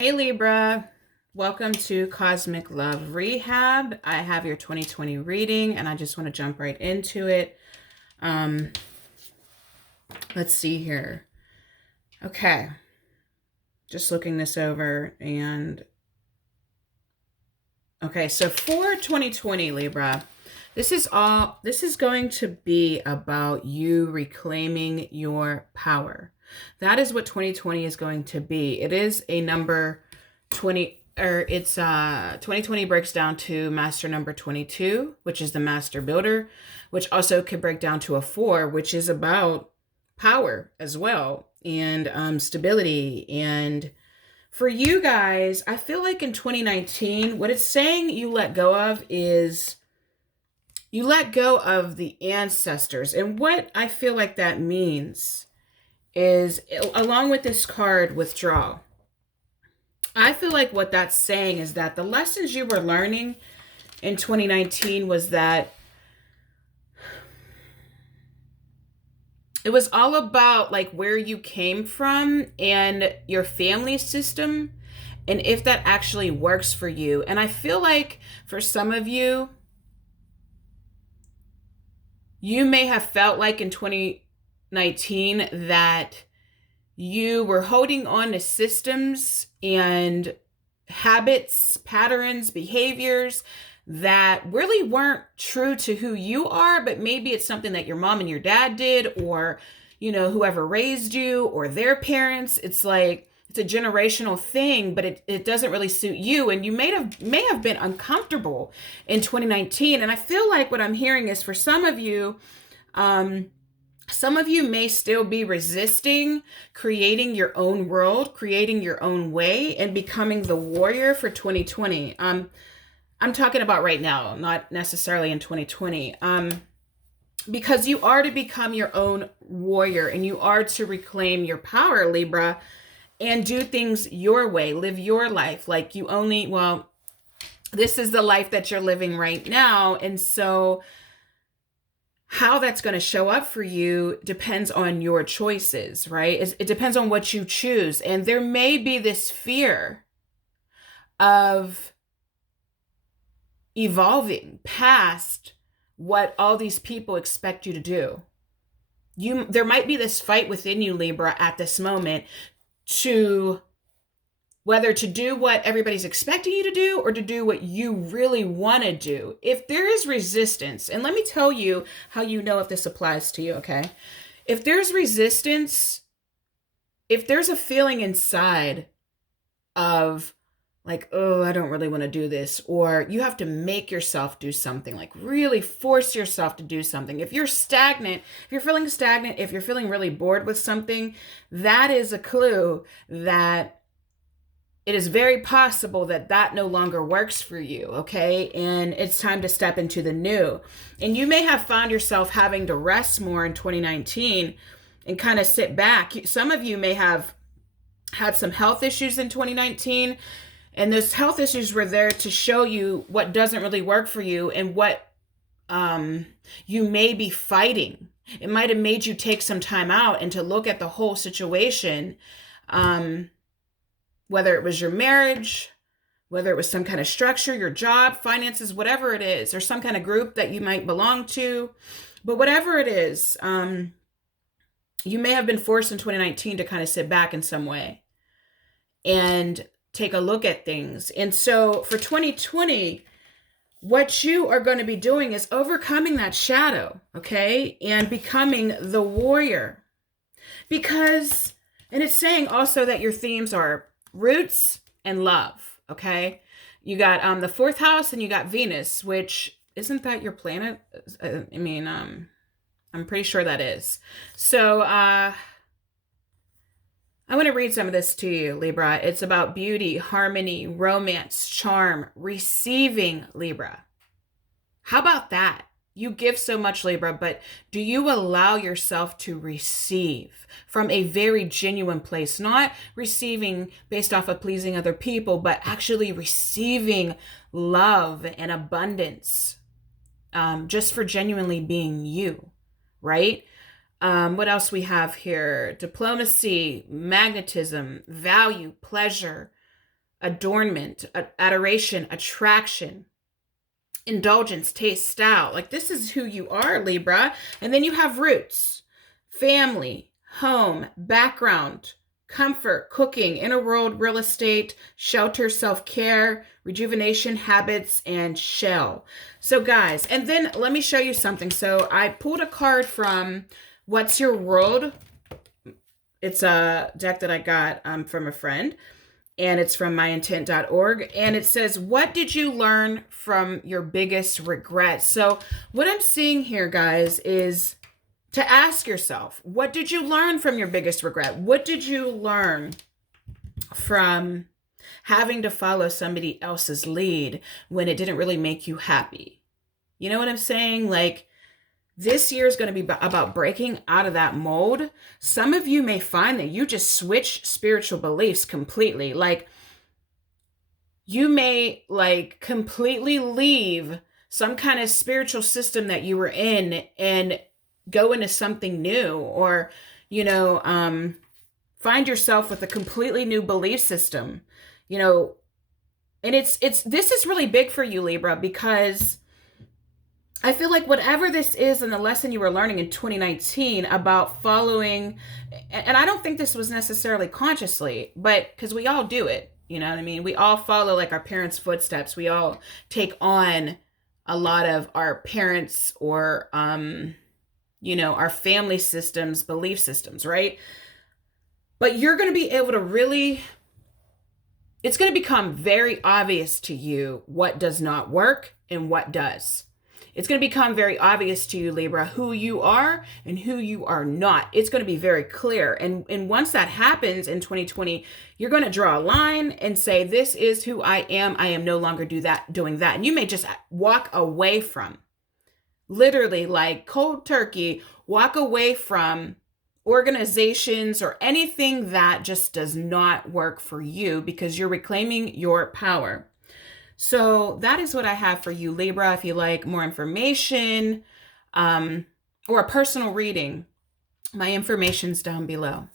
Hey Libra, welcome to Cosmic Love Rehab. I have your 2020 reading and I just want to jump right into it. Um, let's see here. Okay, just looking this over and okay, so for 2020 Libra, this is going to be about you reclaiming your power. That is what 2020 is going to be. It is a number 20, or it's 2020 breaks down to master number 22, which is the master builder, which also could break down to a 4, which is about power as well, and stability. And for you guys, I feel like in 2019, what it's saying you let go of is you let go of the ancestors. And what I feel like that means is, along with this card, withdrawal. I feel like what that's saying is that the lessons you were learning in 2019 was that it was all about like where you came from and your family system and if that actually works for you. And I feel like for some of you, you may have felt like in 2019 that you were holding on to systems and habits, patterns, behaviors that really weren't true to who you are, but maybe it's something that your mom and your dad did, or, whoever raised you or their parents. It's like, it's a generational thing, but it doesn't really suit you. And you may have been uncomfortable in 2019. And I feel like what I'm hearing is for some of you may still be resisting creating your own world, creating your own way, and becoming the warrior for 2020. I'm talking about right now, not necessarily in 2020. Because you are to become your own warrior and you are to reclaim your power, Libra, and do things your way, live your life. Like this is the life that you're living right now. And so how that's going to show up for you depends on your choices, right? It depends on what you choose. And there may be this fear of evolving past what all these people expect you to do. There might be this fight within you, Libra, at this moment to whether to do what everybody's expecting you to do or to do what you really want to do. If there is resistance, and let me tell you how you know if this applies to you, okay? If there's resistance, if there's a feeling inside of like, oh, I don't really want to do this, or you have to make yourself do something, like really force yourself to do something. If you're stagnant, if you're feeling stagnant, if you're feeling really bored with something, that is a clue that it is very possible that that no longer works for you, okay? And it's time to step into the new. And you may have found yourself having to rest more in 2019 and kind of sit back. Some of you may have had some health issues in 2019, and those health issues were there to show you what doesn't really work for you and what you may be fighting. It might have made you take some time out and to look at the whole situation. Whether it was your marriage, whether it was some kind of structure, your job, finances, whatever it is, or some kind of group that you might belong to. But whatever it is, you may have been forced in 2019 to kind of sit back in some way and take a look at things. And so for 2020, what you are going to be doing is overcoming that shadow, okay? And becoming the warrior. Because, and it's saying also that your themes are roots and love, okay? You got the 4th house and you got Venus, which isn't that your planet? I'm pretty sure that is. So I want to read some of this to you, Libra. It's about beauty, harmony, romance, charm, receiving, Libra. How about that? You give so much, Libra, but do you allow yourself to receive from a very genuine place? Not receiving based off of pleasing other people, but actually receiving love and abundance, just for genuinely being you, right? What else we have here? Diplomacy, magnetism, value, pleasure, adornment, adoration, attraction, indulgence, taste, style. Like, this is who you are, Libra. And then you have roots, family, home, background, comfort, cooking, inner world, real estate, shelter, self-care, rejuvenation, habits, and shell. So guys, and then let me show you something. So I pulled a card from What's Your World? It's a deck that I got from a friend, and it's from myintent.org. And it says, what did you learn from your biggest regret? So what I'm seeing here, guys, is to ask yourself, what did you learn from your biggest regret? What did you learn from having to follow somebody else's lead when it didn't really make you happy? You know what I'm saying? Like, this year is going to be about breaking out of that mold. Some of you may find that you just switch spiritual beliefs completely. Like, you may like completely leave some kind of spiritual system that you were in and go into something new, or, you know, find yourself with a completely new belief system, you know. And this is really big for you, Libra, because I feel like whatever this is and the lesson you were learning in 2019 about following, and I don't think this was necessarily consciously, but because we all do it, you know what I mean? We all follow like our parents' footsteps. We all take on a lot of our parents or, you know, our family systems, belief systems, right? But you're going to be able to really, it's going to become very obvious to you what does not work and what does. It's going to become very obvious to you, Libra, who you are and who you are not. It's going to be very clear. And once that happens in 2020, you're going to draw a line and say, this is who I am. I am no longer doing that. And you may just walk away from, literally like cold turkey, walk away from organizations or anything that just does not work for you, because you're reclaiming your power. So that is what I have for you, Libra. If you like more information or a personal reading, my information's down below.